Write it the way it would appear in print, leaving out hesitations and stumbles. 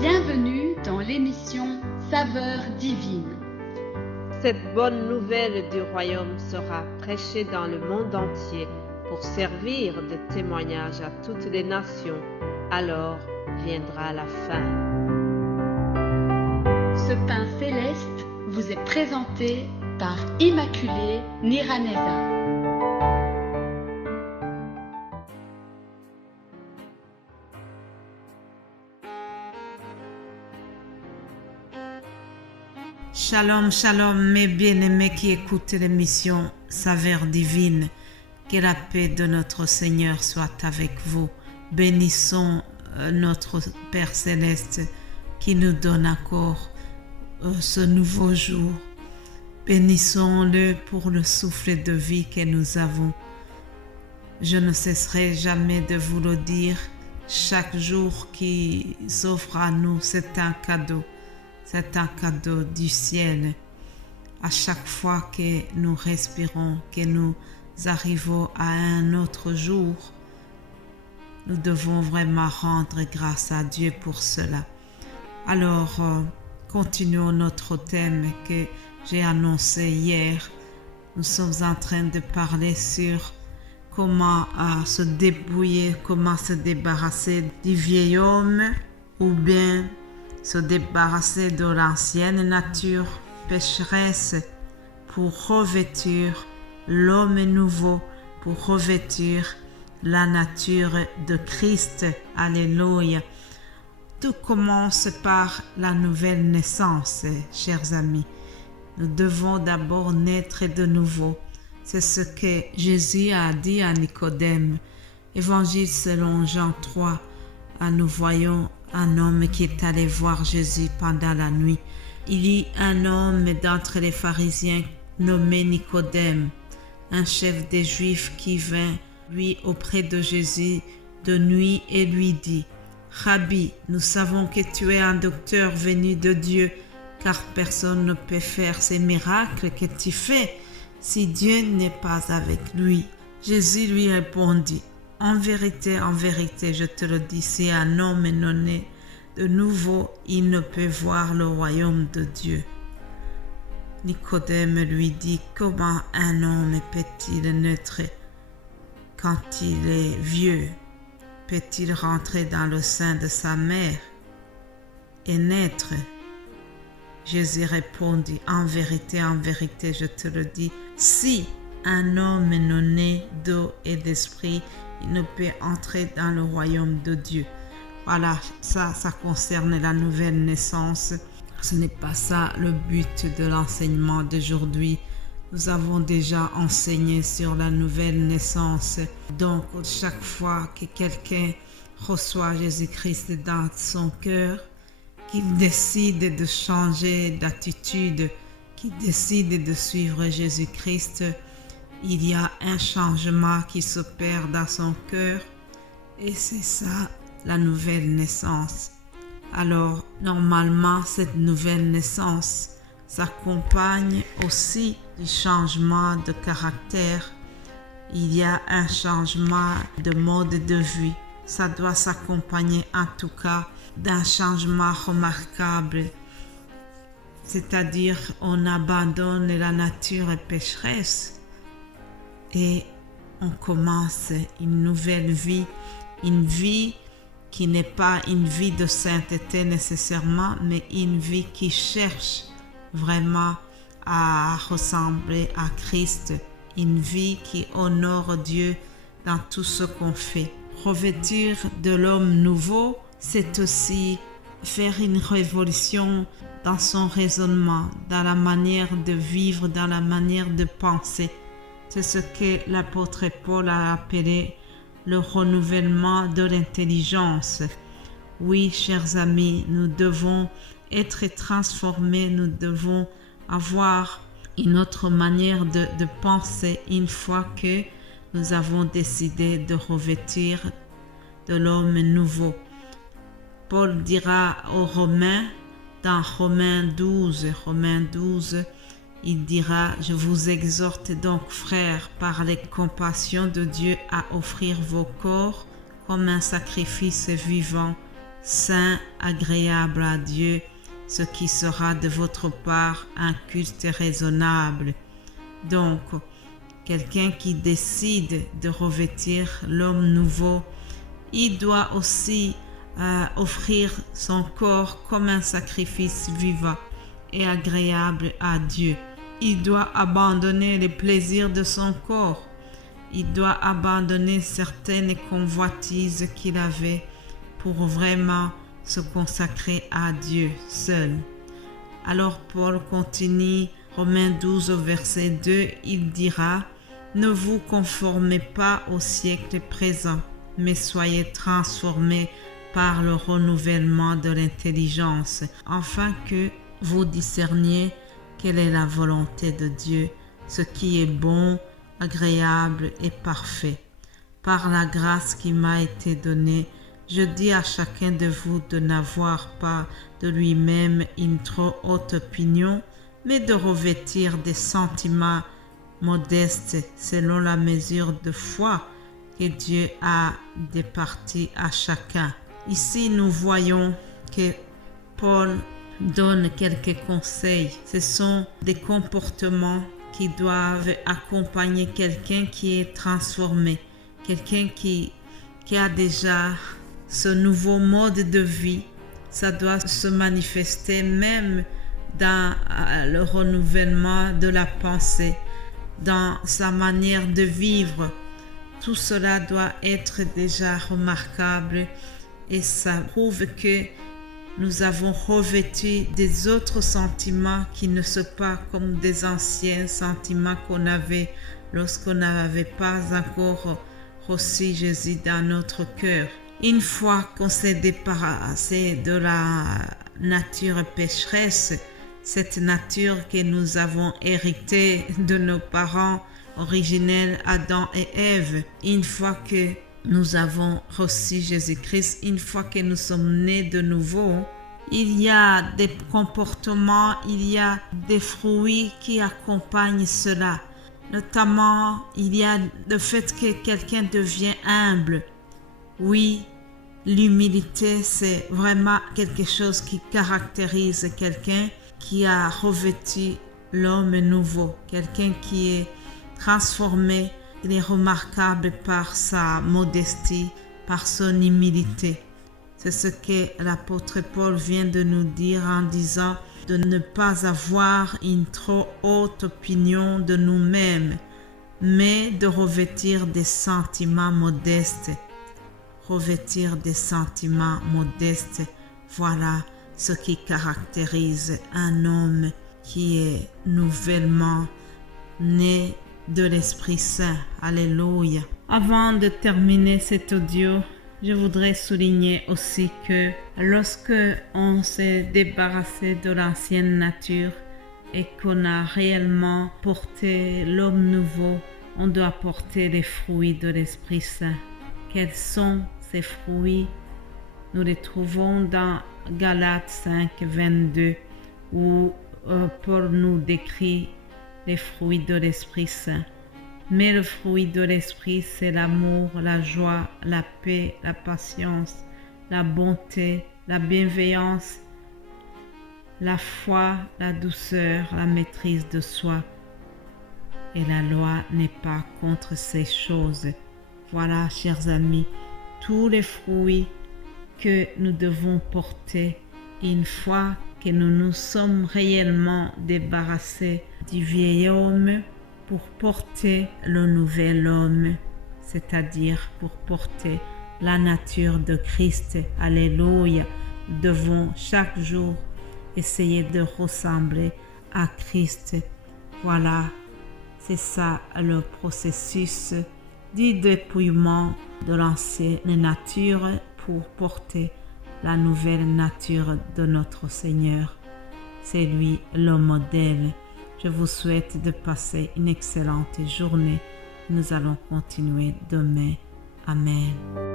Bienvenue dans l'émission Saveurs divines. Cette bonne nouvelle du royaume sera prêchée dans le monde entier pour servir de témoignage à toutes les nations. Alors viendra la fin. Ce pain céleste vous est présenté par Immaculée Niraneza. Shalom, shalom, mes bien-aimés qui écoutent l'émission Saveurs divines. Que la paix de notre Seigneur soit avec vous. Bénissons notre Père Céleste qui nous donne encore ce nouveau jour. Bénissons-le pour le souffle de vie que nous avons. Je ne cesserai jamais de vous le dire. Chaque jour qui s'offre à nous, c'est un cadeau. C'est un cadeau du ciel. À chaque fois que nous respirons, que nous arrivons à un autre jour, nous devons vraiment rendre grâce à Dieu pour cela. Alors, continuons notre thème que j'ai annoncé hier. Nous sommes en train de parler sur comment se débrouiller, comment se débarrasser du vieil homme ou bien se débarrasser de l'ancienne nature pécheresse pour revêtir l'homme nouveau, pour revêtir la nature de Christ. Alléluia. Tout commence par la nouvelle naissance, chers amis. Nous devons d'abord naître de nouveau. C'est ce que Jésus a dit à Nicodème. Évangile selon Jean 3, nous voyons un homme qui est allé voir Jésus pendant la nuit. Il y a un homme d'entre les pharisiens nommé Nicodème, un chef des Juifs qui vint lui auprès de Jésus de nuit et lui dit: Rabbi, nous savons que tu es un docteur venu de Dieu, car personne ne peut faire ces miracles que tu fais si Dieu n'est pas avec lui. Jésus lui répondit: en vérité, je te le dis, si un homme est né de nouveau, il ne peut voir le royaume de Dieu. Nicodème lui dit: comment un homme peut-il naître quand il est vieux? Peut-il rentrer dans le sein de sa mère et naître? Jésus répondit: en vérité, je te le dis, si un homme est né d'eau et d'esprit, il ne peut entrer dans le royaume de Dieu. Voilà, ça concerne la nouvelle naissance. Ce n'est pas ça le but de l'enseignement d'aujourd'hui. Nous avons déjà enseigné sur la nouvelle naissance. Donc, chaque fois que quelqu'un reçoit Jésus-Christ dans son cœur, qu'il décide de changer d'attitude, qu'il décide de suivre Jésus-Christ, il y a un changement qui s'opère dans son cœur et c'est ça la nouvelle naissance. Alors, normalement, cette nouvelle naissance s'accompagne aussi du changement de caractère. Il y a un changement de mode de vie. Ça doit s'accompagner en tout cas d'un changement remarquable. C'est-à-dire, on abandonne la nature pécheresse et on commence une nouvelle vie, une vie qui n'est pas une vie de sainteté nécessairement, mais une vie qui cherche vraiment à ressembler à Christ, une vie qui honore Dieu dans tout ce qu'on fait. Revêtir de l'homme nouveau, c'est aussi faire une révolution dans son raisonnement, dans la manière de vivre, dans la manière de penser. C'est ce que l'apôtre Paul a appelé le renouvellement de l'intelligence. Oui, chers amis, nous devons être transformés, nous devons avoir une autre manière de penser une fois que nous avons décidé de revêtir de l'homme nouveau. Paul dira aux Romains, dans Romains 12, il dira: je vous exhorte donc, frères, par les compassions de Dieu, à offrir vos corps comme un sacrifice vivant, saint, agréable à Dieu, ce qui sera de votre part un culte raisonnable. Donc, quelqu'un qui décide de revêtir l'homme nouveau, il doit aussi offrir son corps comme un sacrifice vivant et agréable à Dieu. Il doit abandonner les plaisirs de son corps. Il doit abandonner certaines convoitises qu'il avait pour vraiment se consacrer à Dieu seul. Alors Paul continue, Romains 12 au verset 2, il dira « Ne vous conformez pas au siècle présent, mais soyez transformés par le renouvellement de l'intelligence, afin que vous discerniez quelle est la volonté de Dieu, ce qui est bon, agréable et parfait. Par la grâce qui m'a été donnée, je dis à chacun de vous de n'avoir pas de lui-même une trop haute opinion, mais de revêtir des sentiments modestes selon la mesure de foi que Dieu a départie à chacun. » Ici, nous voyons que Paul donne quelques conseils. Ce sont des comportements qui doivent accompagner quelqu'un qui est transformé, quelqu'un qui a déjà ce nouveau mode de vie. Ça doit se manifester même dans le renouvellement de la pensée, dans sa manière de vivre. Tout cela doit être déjà remarquable et ça prouve que nous avons revêtu des autres sentiments qui ne sont pas comme des anciens sentiments qu'on avait lorsqu'on n'avait pas encore reçu Jésus dans notre cœur. Une fois qu'on s'est débarrassé de la nature pécheresse, cette nature que nous avons héritée de nos parents originels Adam et Ève, une fois que nous avons reçu Jésus-Christ, une fois que nous sommes nés de nouveau, il y a des comportements, il y a des fruits qui accompagnent cela. Notamment, il y a le fait que quelqu'un devient humble. Oui, l'humilité, c'est vraiment quelque chose qui caractérise quelqu'un qui a revêtu l'homme nouveau, quelqu'un qui est transformé. Il est remarquable par sa modestie, par son humilité. C'est ce que l'apôtre Paul vient de nous dire en disant de ne pas avoir une trop haute opinion de nous-mêmes, mais de revêtir des sentiments modestes. Revêtir des sentiments modestes, voilà ce qui caractérise un homme qui est nouvellement né de l'Esprit Saint. Alléluia. Avant de terminer cet audio, je voudrais souligner aussi que lorsque on s'est débarrassé de l'ancienne nature et qu'on a réellement porté l'homme nouveau, on doit porter les fruits de l'Esprit Saint. Quels sont ces fruits? Nous les trouvons dans Galates 5, 22, où Paul nous décrit les fruits de l'Esprit Saint. Mais le fruit de l'Esprit, c'est l'amour, la joie, la paix, la patience, la bonté, la bienveillance, la foi, la douceur, la maîtrise de soi. Et la loi n'est pas contre ces choses. Voilà, chers amis, tous les fruits que nous devons porter une fois que nous nous sommes réellement débarrassés du vieil homme pour porter le nouvel homme, c'est-à-dire pour porter la nature de Christ. Alléluia. Nous devons chaque jour essayer de ressembler à Christ. Voilà, c'est ça le processus du dépouillement de l'ancienne nature pour porter la nouvelle nature de notre Seigneur. C'est lui le modèle. Je vous souhaite de passer une excellente journée. Nous allons continuer demain. Amen.